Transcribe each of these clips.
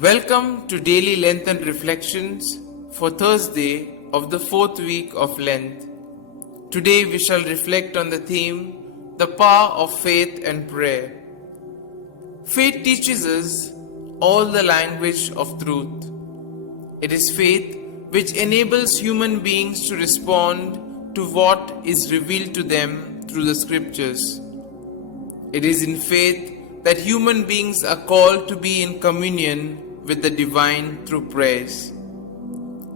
Welcome to daily Lenten reflections for Thursday of the fourth week of Lent. Today we shall reflect on the theme, the power of faith and prayer. Faith teaches us all the language of truth. It is faith which enables human beings to respond to what is revealed to them through the scriptures. It is in faith that human beings are called to be in communion with the divine through prayers.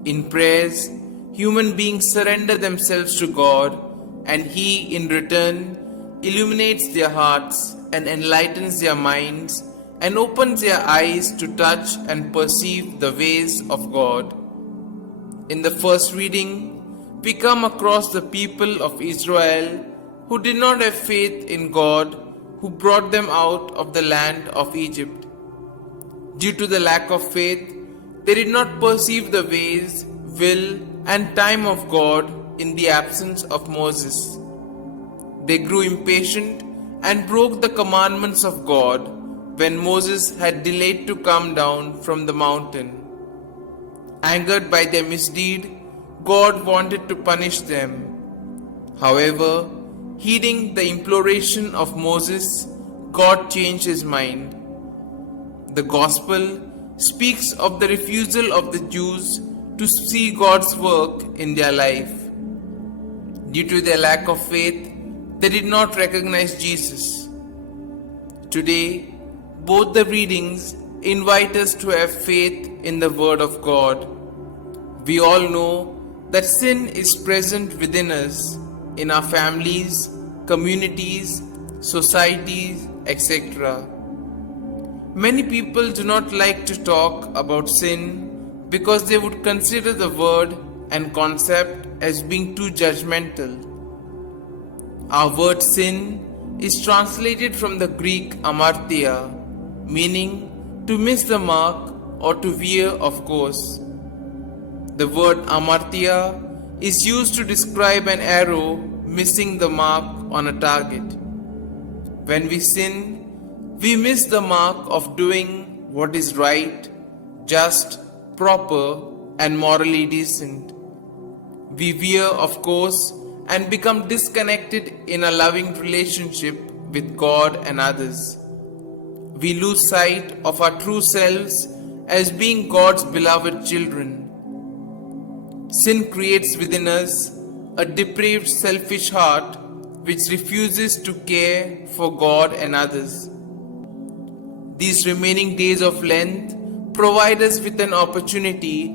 In prayers, human beings surrender themselves to God, and He in return illuminates their hearts and enlightens their minds and opens their eyes to touch and perceive the ways of God. In the first reading, we come across the people of Israel who did not have faith in God, who brought them out of the land of Egypt. Due to the lack of faith, they did not perceive the ways, will, and time of God in the absence of Moses. They grew impatient and broke the commandments of God when Moses had delayed to come down from the mountain. Angered by their misdeed, God wanted to punish them. However, heeding the imploration of Moses, God changed his mind. The Gospel speaks of the refusal of the Jews to see God's work in their life. Due to their lack of faith, they did not recognize Jesus. Today, both the readings invite us to have faith in the Word of God. We all know that sin is present within us, in our families, communities, societies, etc. Many people do not like to talk about sin because they would consider the word and concept as being too judgmental. Our word sin is translated from the Greek amartia, meaning to miss the mark or to veer off course. The word amartia is used to describe an arrow missing the mark on a target. When we sin, we miss the mark of doing what is right, just, proper, and morally decent. We veer off course and become disconnected in a loving relationship with God and others. We lose sight of our true selves as being God's beloved children. Sin creates within us a depraved, selfish heart which refuses to care for God and others. These remaining days of Lent provide us with an opportunity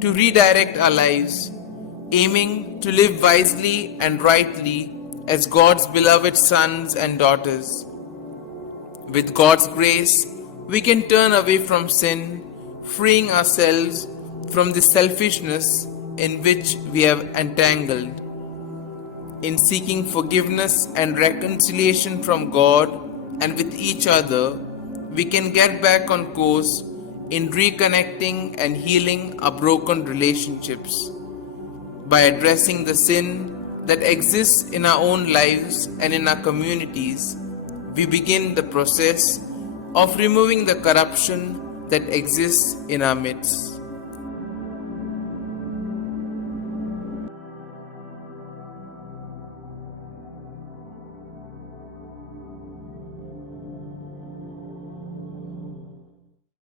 to redirect our lives, aiming to live wisely and rightly as God's beloved sons and daughters. With God's grace, we can turn away from sin, freeing ourselves from the selfishness in which we have entangled. In seeking forgiveness and reconciliation from God and with each other, we can get back on course in reconnecting and healing our broken relationships. By addressing the sin that exists in our own lives and in our communities, we begin the process of removing the corruption that exists in our midst.